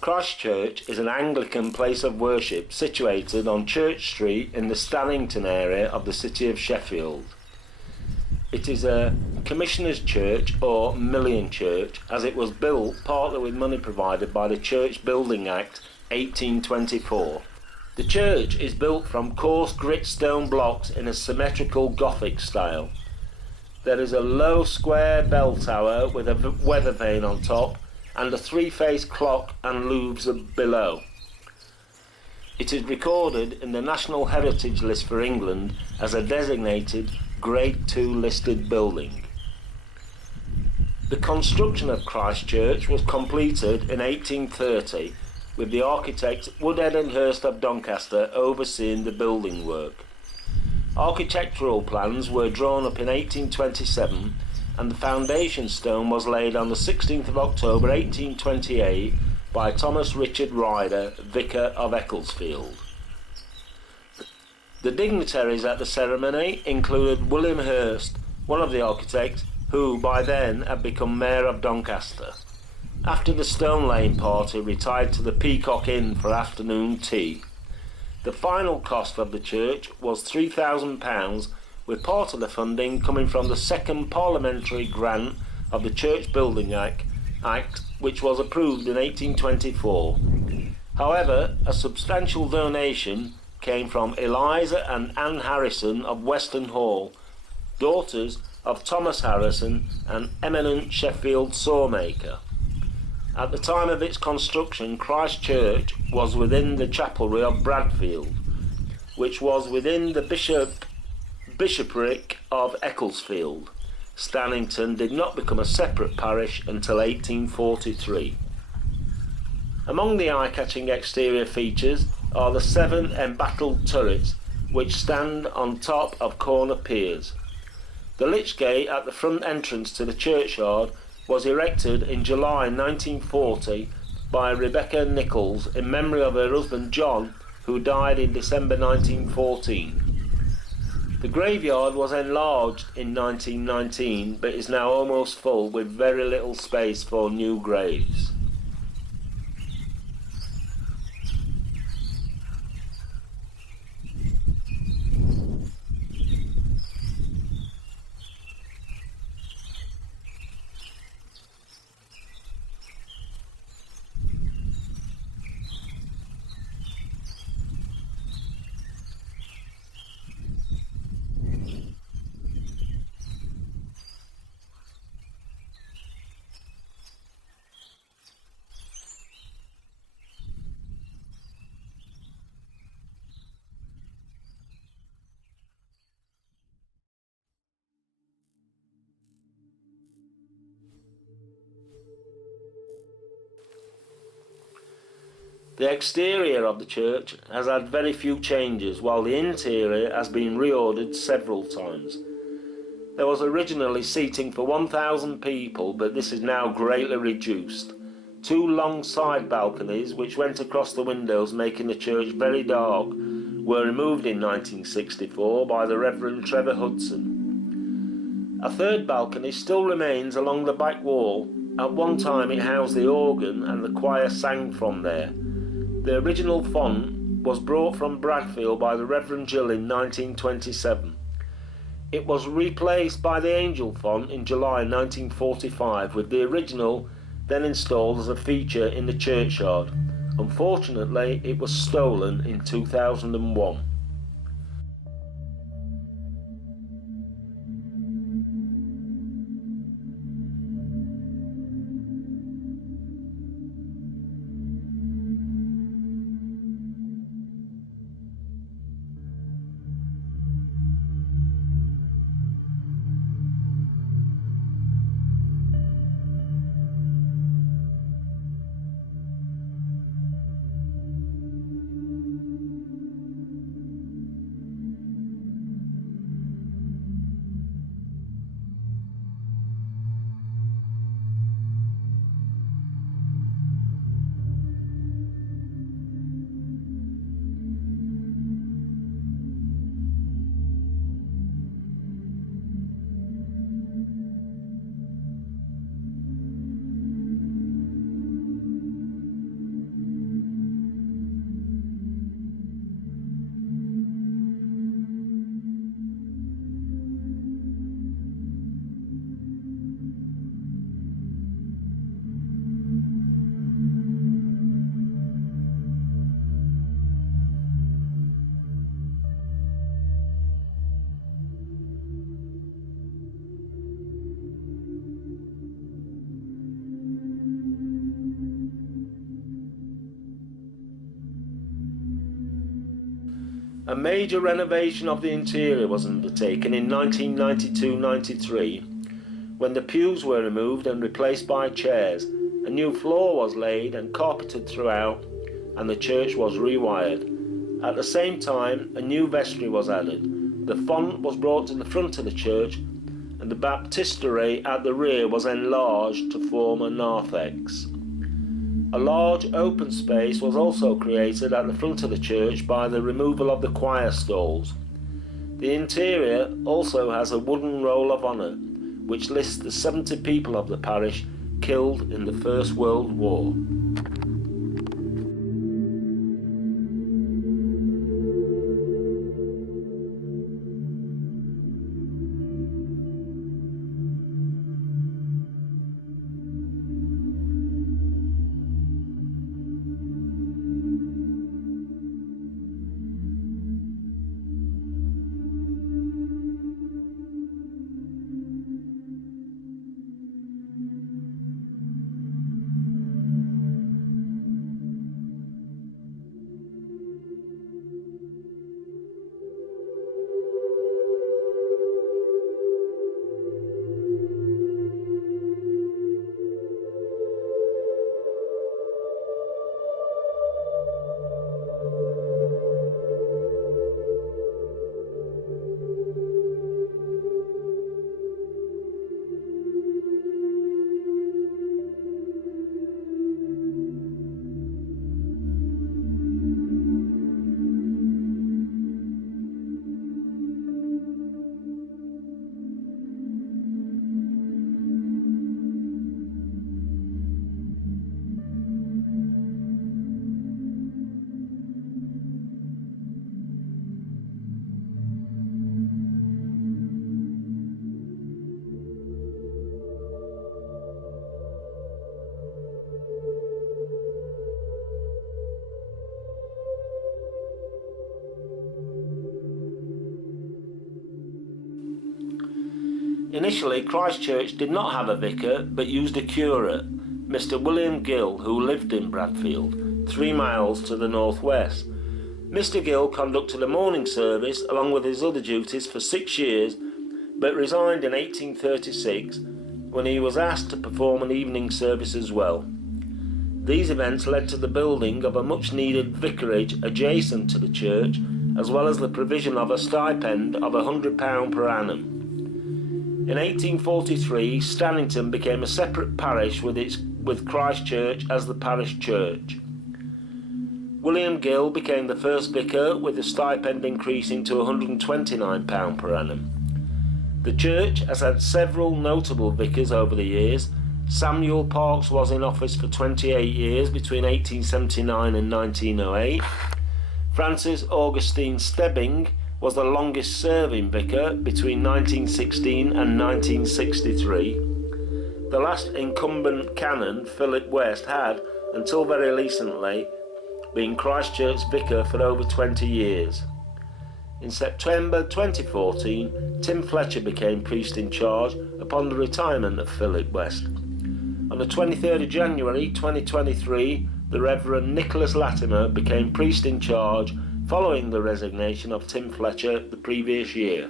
Christ Church is an Anglican place of worship situated on Church Street in the Stannington area of the city of Sheffield. It is a Commissioner's Church or Million Church, as it was built partly with money provided by the Church Building Act 1824. The church is built from coarse grit stone blocks in a symmetrical Gothic style. There is a low square bell tower with a weather vane on top and a three-faced clock and louvres below. It is recorded in the National Heritage List for England as a designated Grade 2 listed building. The construction of Christ Church was completed in 1830 with the architect Woodhead and Hurst of Doncaster overseeing the building work. Architectural plans were drawn up in 1827 and the foundation stone was laid on the 16th of October 1828 by Thomas Richard Ryder, Vicar of Ecclesfield. The dignitaries at the ceremony included William Hurst, one of the architects, who by then had become Mayor of Doncaster. After the stone laying party retired to the Peacock Inn for afternoon tea. The final cost of the church was £3,000, with part of the funding coming from the second parliamentary grant of the Church Building Act, which was approved in 1824. However, a substantial donation came from Eliza and Anne Harrison of Weston Hall, daughters of Thomas Harrison, an eminent Sheffield sawmaker. At the time of its construction, Christ Church was within the chapelry of Bradfield, which was within the bishopric of Ecclesfield. Stannington did not become a separate parish until 1843. Among the eye-catching exterior features are the 7 embattled turrets which stand on top of corner piers. The lich gate at the front entrance to the churchyard was erected in July 1940 by Rebecca Nichols in memory of her husband John, who died in December 1914. The graveyard was enlarged in 1919 but is now almost full with very little space for new graves. The exterior of the church has had very few changes, while the interior has been reordered several times. There was originally seating for 1,000 people, but this is now greatly reduced. 2 long side balconies, which went across the windows making the church very dark, were removed in 1964 by the Reverend Trevor Hudson. A 3rd balcony still remains along the back wall. At one time it housed the organ and the choir sang from there. The original font was brought from Bradfield by the Reverend Gill in 1927. It was replaced by the angel font in July 1945, with the original then installed as a feature in the churchyard. Unfortunately, it was stolen in 2001. A major renovation of the interior was undertaken in 1992-93 when the pews were removed and replaced by chairs. A new floor was laid and carpeted throughout, and the church was rewired. At the same time, a new vestry was added. The font was brought to the front of the church, and the baptistery at the rear was enlarged to form a narthex. A large open space was also created at the front of the church by the removal of the choir stalls. The interior also has a wooden roll of honour, which lists the 70 people of the parish killed in the First World War. Initially, Christchurch did not have a vicar but used a curate, Mr. William Gill, who lived in Bradfield, 3 miles to the northwest. Mr. Gill conducted a morning service along with his other duties for 6 years, but resigned in 1836 when he was asked to perform an evening service as well. These events led to the building of a much-needed vicarage adjacent to the church, as well as the provision of a stipend of £100 per annum. In 1843, Stannington became a separate parish with Christchurch as the parish church. William Gill became the first vicar, with the stipend increasing to £129 per annum. The church has had several notable vicars over the years. Samuel Parkes was in office for 28 years between 1879 and 1908. Francis Augustine Stebbing was the longest serving vicar between 1916 and 1963. The last incumbent canon, Philip West, had, until very recently, been Christchurch vicar for over 20 years. In September 2014, Tim Fletcher became priest in charge upon the retirement of Philip West. On the 23rd of January 2023, the Reverend Nicholas Latimer became priest in charge following the resignation of Tim Fletcher the previous year.